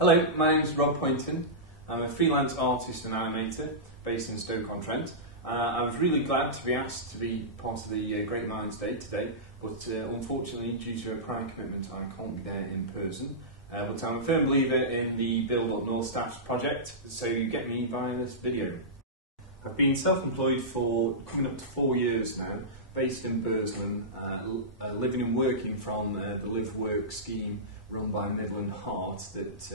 Hello, my name is Rob Pointon. I'm a freelance artist and animator based in Stoke-on-Trent. I was really glad to be asked to be part of the Great Minds Day today, but unfortunately due to a prior commitment I can't be there in person. But I'm a firm believer in the Build Up North Staffs project, so you get me via this video. I've been self-employed for coming up to 4 years now, based in Burslem, living and working from the Live Work scheme run by Midland Heart that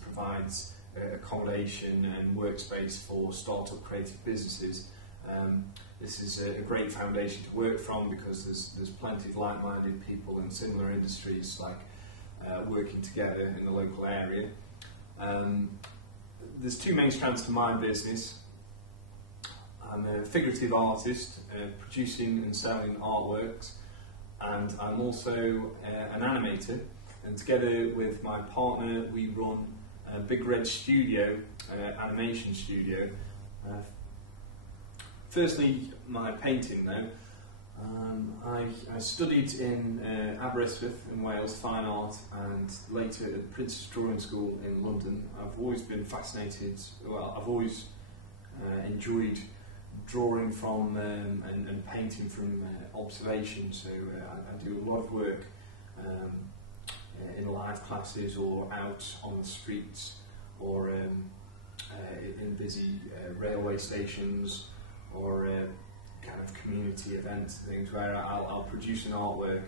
provides accommodation and workspace for start-up creative businesses. This is a great foundation to work from because there's plenty of like-minded people in similar industries working together in the local area. There's two main strands to my business. I'm a figurative artist, producing and selling artworks, and I'm also an animator, and together with my partner we run a Big Red Studio, animation studio. Firstly, my painting though. I studied in Aberystwyth in Wales, fine art, and later at the Princess Drawing School in London. I've always been fascinated, well, I've always enjoyed drawing from and painting from observation, so I do a lot of work in live classes or out on the streets or in busy railway stations or kind of community events, things where I'll produce an artwork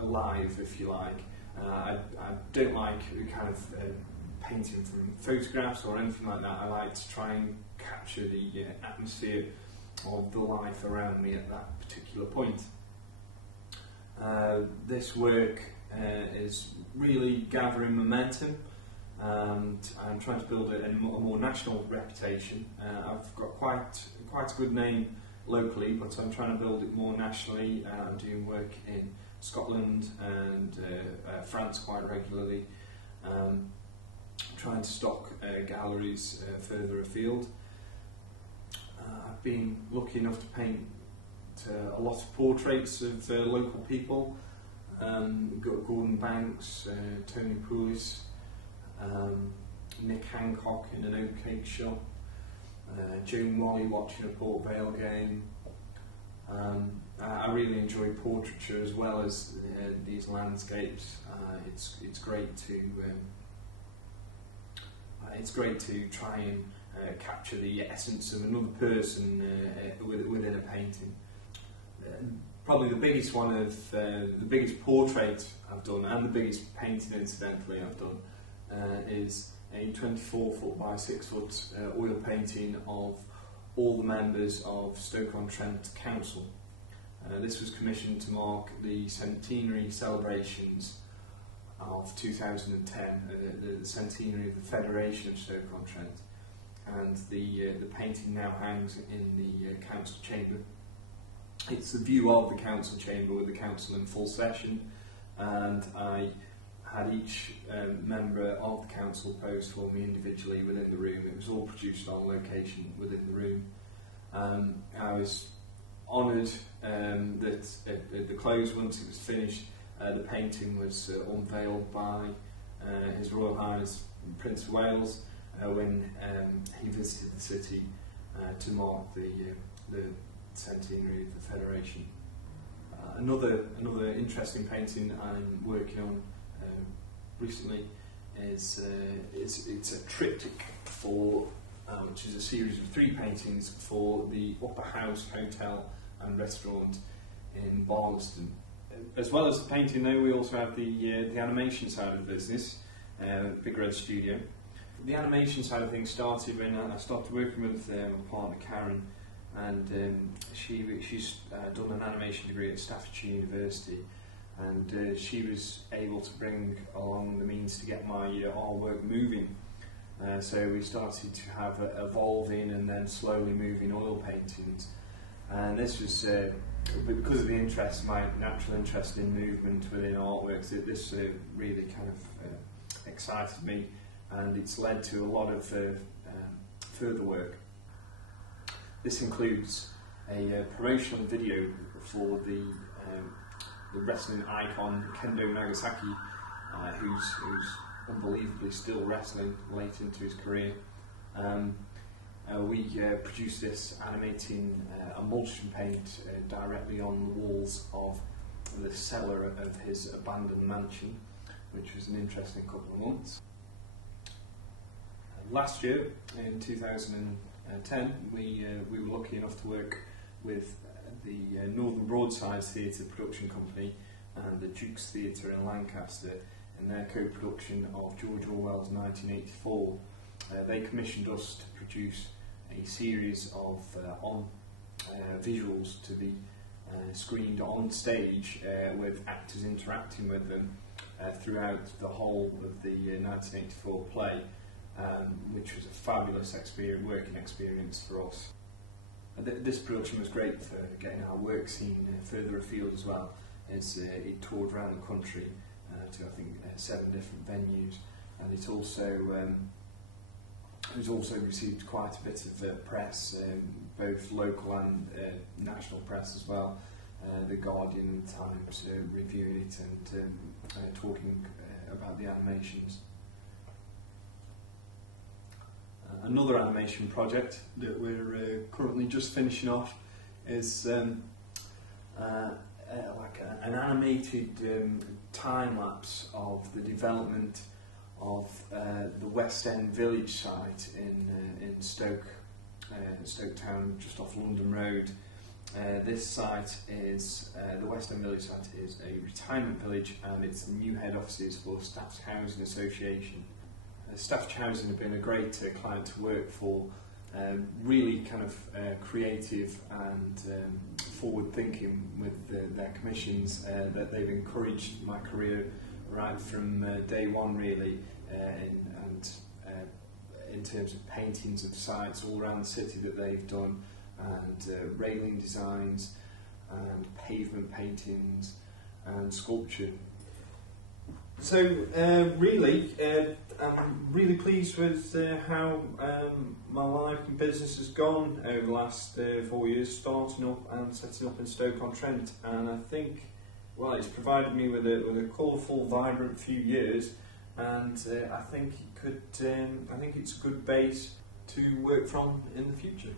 live, if you like. I don't like kind of painting from photographs or anything like that. I like to try and capture the atmosphere of the life around me at that particular point. This work is really gathering momentum, and I'm trying to build a more national reputation. I've got quite a good name locally, but I'm trying to build it more nationally. I'm doing work in Scotland and France quite regularly. Trying to stock galleries further afield. I've been lucky enough to paint a lot of portraits of local people. Got Gordon Banks, Tony Poulis, Nick Hancock in an oat cake shop, Joan Molly watching a Port Vale game. I really enjoy portraiture as well as these landscapes. It's great to try and capture the essence of another person within a painting. Probably the biggest one of the biggest portrait I've done, and the biggest painting incidentally I've done, is a 24-foot by 6-foot oil painting of all the members of Stoke-on-Trent Council. This was commissioned to mark the centenary celebrations of 2010, the centenary of the Federation of Stoke-on-Trent, and the painting now hangs in the council chamber. It's the view of the council chamber with the council in full session, and I had each member of the council pose for me individually within the room. It was all produced on location within the room. I was honoured that at the close, once it was finished, the painting was unveiled by His Royal Highness Prince of Wales when he visited the city to mark the centenary of the Federation. Another interesting painting I'm working on recently is it's a triptych for which is a series of 3 paintings for the Upper House Hotel and Restaurant in Barlaston. As well as the painting though, we also have the animation side of the business, Big Red Studio. The animation side of things started when I started working with my partner Karen, and she's done an animation degree at Staffordshire University, and she was able to bring along the means to get my artwork moving. So we started to have evolving and then slowly moving oil paintings, and this was because of the interest, my natural interest in movement within artworks. This really kind of excited me, and it's led to a lot of further work. This includes a promotional video for the wrestling icon Kendo Nagasaki, who's unbelievably still wrestling late into his career. We produced this animating emulsion paint directly on the walls of the cellar of his abandoned mansion, which was an interesting couple of months. Last year, in 2010, we were lucky enough to work with the Northern Broadside Theatre production company and the Duke's Theatre in Lancaster in their co-production of George Orwell's 1984. They commissioned us to produce a series of visuals to be screened on stage with actors interacting with them throughout the whole of the 1984 play, which was a fabulous working experience for us. This production was great for getting our work seen further afield as well, as it toured around the country to I think 7 different venues, and it also received quite a bit of press, both local and national press as well. The Guardian, the Times reviewing it and talking about the animations. Another animation project that we're currently just finishing off is like an animated time lapse of the development of the West End village site in Stoke Town, just off London Road. This site is, the West End village site is a retirement village, and it's the new head offices for Staff's Housing Association. Staff's Housing have been a great client to work for, really kind of creative and forward-thinking with their commissions. That they've encouraged my career right from day one, really, in terms of paintings of sites all around the city that they've done, and railing designs, and pavement paintings, and sculpture. So really, I'm really pleased with how my life and business has gone over the last 4 years, starting up and setting up in Stoke-on-Trent, and I think, well, it's provided me with a colourful, vibrant few years, and I think it's a good base to work from in the future.